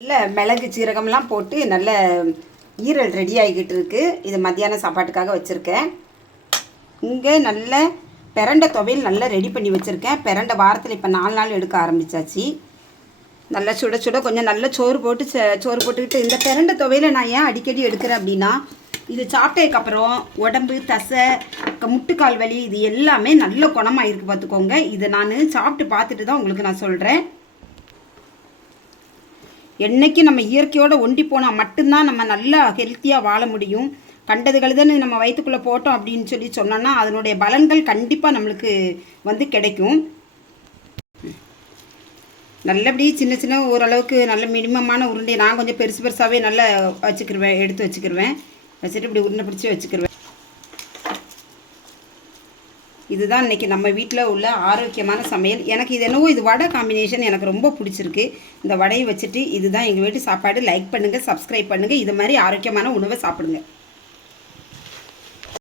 நல்ல மிளகு சீரகம்லாம் போட்டு நல்ல ஈரல் ரெடி ஆகிக்கிட்டு இருக்குது. இது மத்தியான சாப்பாட்டுக்காக வச்சுருக்கேன். இங்கே நல்ல பிரண்டை துவையல் நல்லா ரெடி பண்ணி வச்சுருக்கேன். பிரண்டை வாரத்தில் இப்போ 4 நாள் எடுக்க ஆரம்பித்தாச்சு. நல்லா சுட சுட கொஞ்சம் நல்ல சோறு போட்டுக்கிட்டு இந்த பிரண்டை துவையலை நான் ஏன் அடிக்கடி எடுக்கிறேன் அப்படின்னா, இது சாப்பிட்டதுக்கப்புறம் உடம்பு தசை முட்டுக்கால் வலி இது எல்லாமே நல்ல குணமாக இருக்குது பார்த்துக்கோங்க. இதை நான் சாப்பிட்டு பார்த்துட்டு தான் உங்களுக்கு நான் சொல்கிறேன். என்றைக்கு நம்ம இயற்கையோடு ஒண்டி போனால் மட்டும்தான் நம்ம நல்லா ஹெல்த்தியாக வாழ முடியும். கண்டது கழுதுன்னு நம்ம வயிற்றுக்குள்ளே போட்டோம் அப்படின்னு சொன்னோன்னா அதனுடைய பலன்கள் கண்டிப்பாக நம்மளுக்கு கிடைக்கும். நல்லபடி சின்ன சின்ன ஓரளவுக்கு நல்ல மினிமமான உருண்டை நான் கொஞ்சம் பெருசாகவே நல்லா எடுத்து வச்சுக்கிருவேன். வச்சுட்டு இப்படி உருண்டை பிடிச்சி வச்சுக்கிருவேன். இதுதான் இன்றைக்கி நம்ம வீட்டில் உள்ள ஆரோக்கியமான சமையல். எனக்கு இது என்னவோ இது வடை காம்பினேஷன் எனக்கு ரொம்ப பிடிச்சிருக்கு. இந்த வடையை வச்சுட்டு இதுதான் எங்கள் வீட்டு சாப்பாடு. லைக் பண்ணுங்கள், சப்ஸ்கிரைப் பண்ணுங்கள். இது மாதிரி ஆரோக்கியமான உணவை சாப்பிடுங்க.